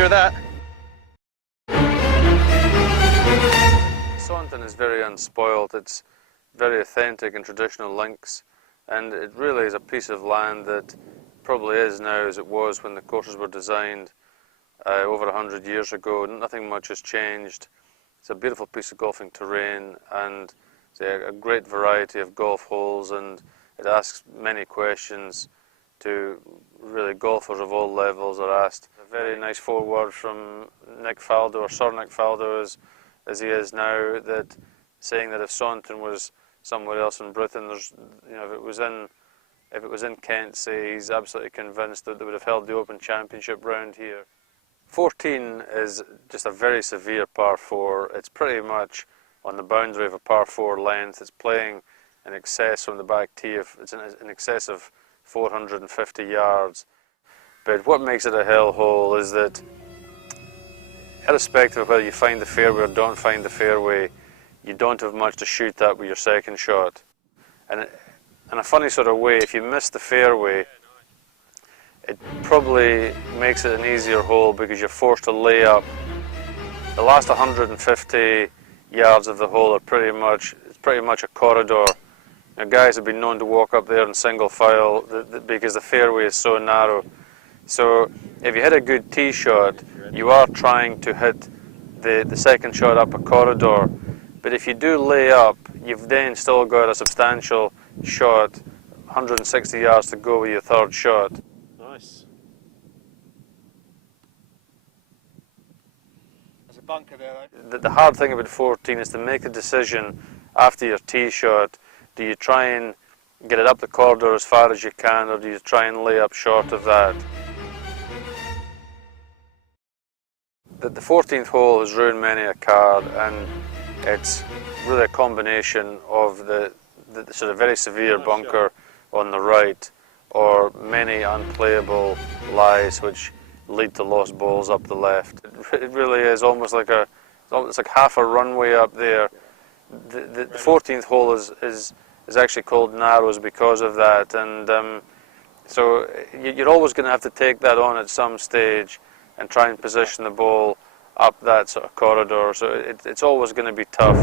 hear that. Saunton is very unspoilt. It's very authentic and traditional links, and it really is a piece of land that probably is now as it was when the courses were designed over 100 years ago. Nothing much has changed. It's a beautiful piece of golfing terrain, and it's a great variety of golf holes, and it asks many questions to really golfers of all levels are asked. A very nice foreword from Nick Faldo, or Sir Nick Faldo as he is now, that saying that if Saunton was somewhere else in Britain, there's, you know, if it was in Kent, say, he's absolutely convinced that they would have held the Open Championship round here. 14 is just a very severe par 4. It's pretty much on the boundary of a par 4 length. It's playing in excess from the back tee it's in excess of 450 yards. But what makes it a hell hole is that, irrespective of whether you find the fairway or don't find the fairway, you don't have much to shoot at with your second shot. And in a funny sort of way, if you miss the fairway, it probably makes it an easier hole because you're forced to lay up. The last 150 yards of the hole are pretty much a corridor. Now, guys have been known to walk up there in single file because the fairway is so narrow. So if you hit a good tee shot, you are trying to hit the second shot up a corridor. But if you do lay up, you've then still got a substantial shot, 160 yards to go with your third shot. Nice. There's a bunker there, though. The hard thing about 14 is to make a decision after your tee shot. Do you try and get it up the corridor as far as you can, or do you try and lay up short of that? The 14th hole has ruined many a card, and it's really a combination of the sort of very severe bunker on the right, or many unplayable lies which lead to lost balls up the left. It really is almost like it's like half a runway up there. The 14th hole is actually called Narrows because of that, and so you're always going to have to take that on at some stage and try and position the ball up that sort of corridor. So it's always going to be tough.